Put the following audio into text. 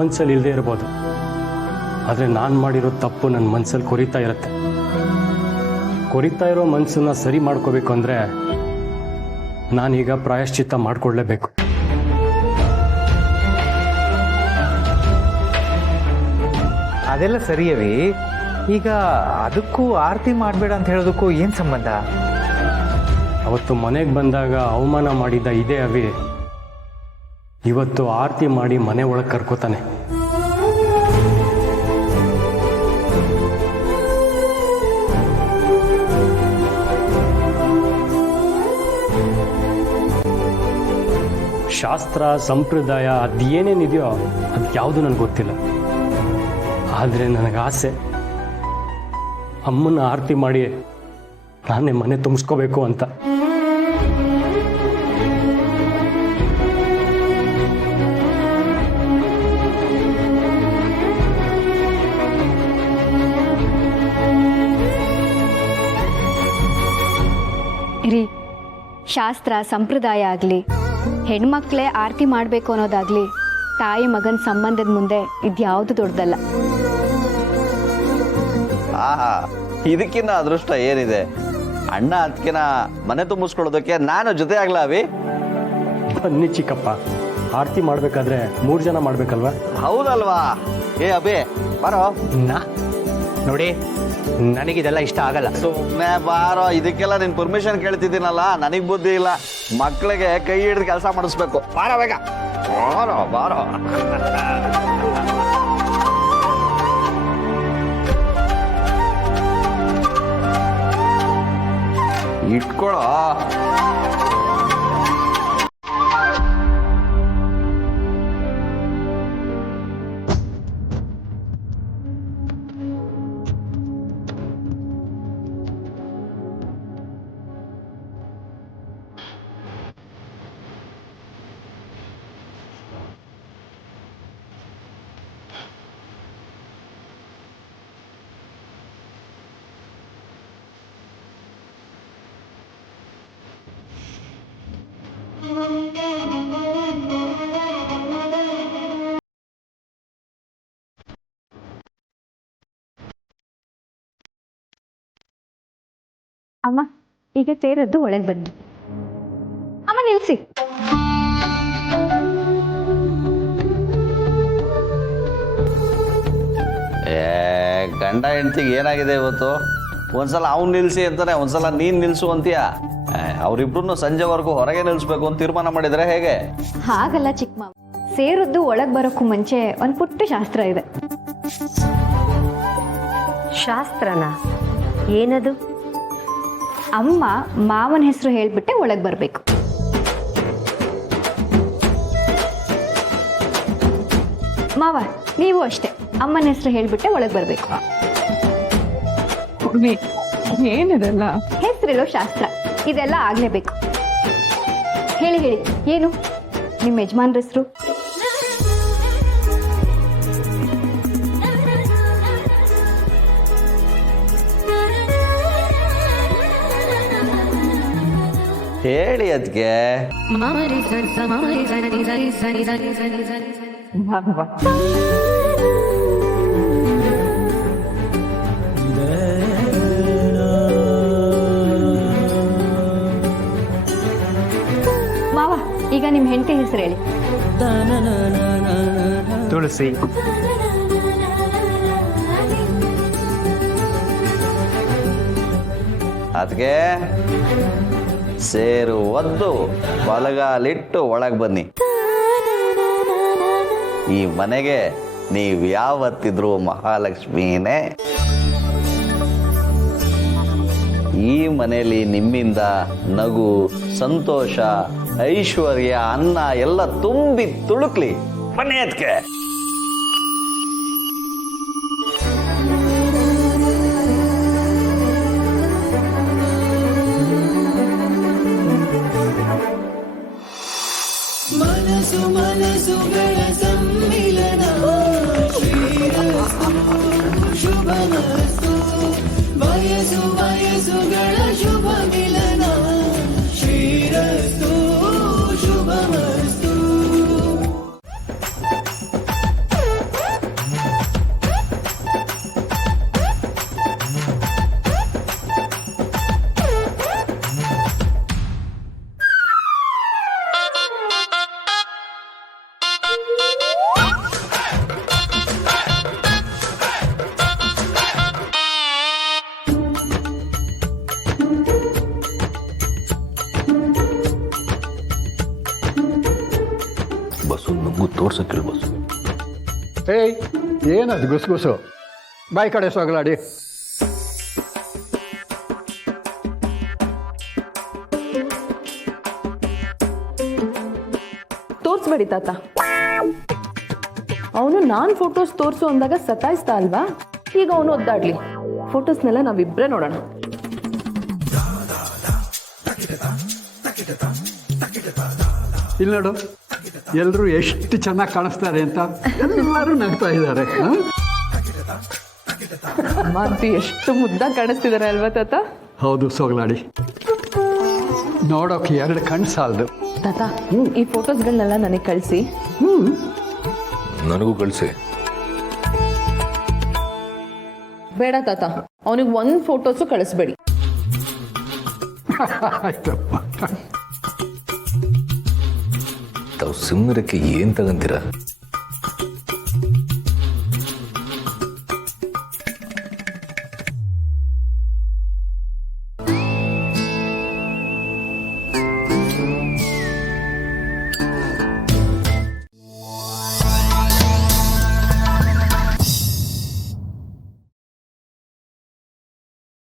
ಮನಸ್ಸಲ್ಲಿ ಇಲ್ಲದೆ ಇರ್ಬೋದು, ಆದರೆ ನಾನು ಮಾಡಿರೋ ತಪ್ಪು ನನ್ನ ಮನಸ್ಸಲ್ಲಿ ಕೊರಿತಾ ಇರುತ್ತೆ. ಕೊರಿತಾ ಇರೋ ಮನಸ್ಸನ್ನ ಸರಿ ಮಾಡ್ಕೋಬೇಕು ಅಂದರೆ ನಾನೀಗ ಪ್ರಾಯಶ್ಚಿತ್ತ ಮಾಡಿಕೊಳ್ಳೇಬೇಕು. ಅದೆಲ್ಲ ಸರಿಯವೇ. ಈಗ ಅದಕ್ಕೂ ಆರತಿ ಮಾಡಬೇಡ ಅಂತ ಹೇಳೋದಕ್ಕೂ ಏನು ಸಂಬಂಧ? ಅವತ್ತು ಮನೆಗೆ ಬಂದಾಗ ಅವಮಾನ ಮಾಡಿದ್ದ ಇದೇ ಅವಿ ಇವತ್ತು ಆರತಿ ಮಾಡಿ ಮನೆ ಒಳಗೆ ಕರ್ಕೋತಾನೆ. ಶಾಸ್ತ್ರ ಸಂಪ್ರದಾಯ ಅದೇನೇನಿದೆಯೋ ಅದು ಯಾವುದು ನನಗೆ ಗೊತ್ತಿಲ್ಲ. ಆದರೆ ನನಗೆ ಆಸೆ ಅಮ್ಮನ ಆರತಿ ಮಾಡಿ ನಾನೇ ಮನೆ ತುಂಬಿಸ್ಕೋಬೇಕು ಅಂತ. ರೀ, ಶಾಸ್ತ್ರ ಸಂಪ್ರದಾಯ ಆಗಲಿ, ಹೆಣ್ಮಕ್ಳೇ ಆರತಿ ಮಾಡಬೇಕು ಅನ್ನೋದಾಗ್ಲಿ, ತಾಯಿ ಮಗನ ಸಂಬಂಧದ ಮುಂದೆ ಇದ್ಯಾವುದು ದೊಡ್ಡದಲ್ಲ. ಆಹಾ, ಇದಕ್ಕಿನ್ನ ಅದೃಷ್ಟ ಏನಿದೆ? ಅಣ್ಣ ಅದಕ್ಕಿನ ಮನೆ ತುಂಬಿಸ್ಕೊಳ್ಳೋದಕ್ಕೆ ನಾನು ಜೊತೆ ಆಗ್ಲಾ ಅವಿ? ಬನ್ನಿ ಚಿಕ್ಕಪ್ಪ, ಆರತಿ ಮಾಡಬೇಕಾದ್ರೆ 3 ಜನ ಮಾಡಬೇಕಲ್ವಾ? ಹೌದಲ್ವಾ? ಏ ಅಭಿ ಬಾರೋ. ನೋಡಿ, ನನಗಿದೆಲ್ಲ ಇಷ್ಟ ಆಗಲ್ಲ. ಸುಮ್ಮನೆ ಬಾರೋ, ಇದಕ್ಕೆಲ್ಲ ನಿನ್ ಪರ್ಮಿಷನ್ ಕೇಳ್ತಿದ್ದೀನಲ್ಲ, ನನಗ್ ಬುದ್ಧಿ ಇಲ್ಲ. ಮಕ್ಕಳಿಗೆ ಕೈ ಹಿಡಿದು ಕೆಲಸ ಮಾಡಿಸ್ಬೇಕು. ಬಾರೋ ಬೇಗ, ಬಾರೋ ಬಾರೋ. ಇಟ್ಕೊಳ್ಳೋ. ಅಮ್ಮ, ಈಗ ತೇರದ್ದು ಒಳಗೆ ಬನ್ನಿ. ಅಮ್ಮ ನಿಲ್ಸಿ. ಗಂಡ ಹೆಂಡತಿಗೆ ಏನಾಗಿದೆ ಇವತ್ತು? ಒಂದ್ಸಲ ಅವ್ನು ನಿಲ್ಸಿ ಅಂತಾನೆ, ಒಂದ್ಸಲ ನೀನ್ ನಿಲ್ಸು ಅಂತೀಯ. ಅವ್ರಿಬ್ರು ಸಂಜೆವರೆಗೂ ಹೊರಗೆ ನಿಲ್ಸ್ಬೇಕು ಅಂತ ತೀರ್ಮಾನ ಮಾಡಿದ್ರೆ ಹೇಗೆ? ಹಾಗಲ್ಲ ಚಿಕ್ಕ ಮಾವ, ಸೇರದ್ದು ಒಳಗೆ ಬರೋಕ್ಕೂ ಮುಂಚೆ ಒಂದು ಪುಟ್ಟ ಶಾಸ್ತ್ರ ಇದೆ. ಶಾಸ್ತ್ರನ? ಏನದು? ಅಮ್ಮ ಮಾವನ ಹೆಸರು ಹೇಳ್ಬಿಟ್ಟೆ ಒಳಗೆ ಬರಬೇಕು. ಮಾವ, ನೀವು ಅಷ್ಟೇ ಅಮ್ಮನ ಹೆಸರು ಹೇಳ್ಬಿಟ್ಟೆ ಒಳಗೆ ಬರಬೇಕು. ಏನಿದೆಲ್ಲ? ಹೆಸರಿರೋ ಶಾಸ್ತ್ರ, ಇದೆಲ್ಲ ಆಗ್ಲೇಬೇಕು. ಹೇಳಿ ಹೇಳಿ, ಏನು ನಿಮ್ಮ ಯಜಮಾನ್ರ ಹೆಸರು? ಹೇಳಿ ಅದಕ್ಕೆ. ಮಾವ, ಈಗ ನಿಮ್ಮ ಹೆಂಡತಿ ಹೆಸರು ಹೇಳಿ. ತುಳಸಿ. ಅದಕ್ಕೆ ಸೇರು ಒದ್ದು ಬಲಗಾಲಿಟ್ಟು ಒಳಗೆ ಬನ್ನಿ. ಈ ಮನೆಗೆ ನೀವು ಯಾವತ್ತಿದ್ರು ಮಹಾಲಕ್ಷ್ಮಿನೇ. ಈ ಮನೆಯಲ್ಲಿ ನಿಮ್ಮಿಂದ ನಗು, ಸಂತೋಷ, ಐಶ್ವರ್ಯ, ಅನ್ನ ಎಲ್ಲ ತುಂಬಿ ತುಳುಕ್ಲಿ. ಬನ್ನಿ ಅದಕ್ಕೆ. ಮನಸ್ಸು ಮನಸ್ಸುಗಳ ಸಮ್ಮಿಲನ, ಶ್ರೀರಸ್ತು ಶುಭಮಸ್ತು. ವಯಸ್ಸು ವಯಸ್ಸುಗಳ ಶುಭ ಮಿಲನ, ಶ್ರೀರಸ್ತು ಶುಭಮಸ್ತು. ತೋರ್ಸಕ್ಕಿಲ್ಲ ಬಸ್. ಏಯ್ ಏನದು ಗುಸುಗುಸು? ಬಾಯಿ ಕಡೆ ಸೋಗಲಾಡಿ. ತೋರಿಸ್ಬೇಡಿ ತಾತ. ಅವನು ನಾನು ಫೋಟೋಸ್ ತೋರಿಸು ಅಂದಾಗ ಸತಾಯಿಸ್ತಾ ಅಲ್ವಾ, ಈಗ ಅವನು ಒದ್ದಾಡ್ಲಿ. ಫೋಟೋಸ್ನೆಲ್ಲ ನಾವಿಬ್ಬರೇ ನೋಡೋಣ. ಇಲ್ಲಿ ನೋಡು, ಎಲ್ಲರೂ ಎಷ್ಟು ಚೆನ್ನಾಗಿ ಕಾಣಿಸ್ತಾರೆ ಅಂತ ಎಲ್ಲರೂ ನಗ್ತಾ ಇದ್ದಾರೆ. ಅಮ್ಮ ಅಂತೂ ಎಷ್ಟು ಮುದ್ದಾಗಿ ಕಾಣಿಸ್ತಿದ್ದಾರೆ ಅಲ್ವಾ ತಾತ? ಹೌದು ಸೋಗಲಾಡಿ, ನೋಡೋಕೆ 2 ಕಣ್ಣು ಸಾಲದು. ತಾತ, ಈ ಫೋಟೋಸ್ಗಳನ್ನೆಲ್ಲ ನನಗೆ ಕಳಿಸಿ. ನನಗೂ ಕಳಿಸಿ. ಬೇಡ ತಾತ, ಅವನಿಗೆ ಒಂದು ಫೋಟೋಸು ಕಳಿಸ್ಬೇಡಿ. ಆಯ್ತಪ್ಪ. ತಾವು ಸುಮ್ಮನಿರಕ್ಕೆ ಏನು ತಗಂತೀರ?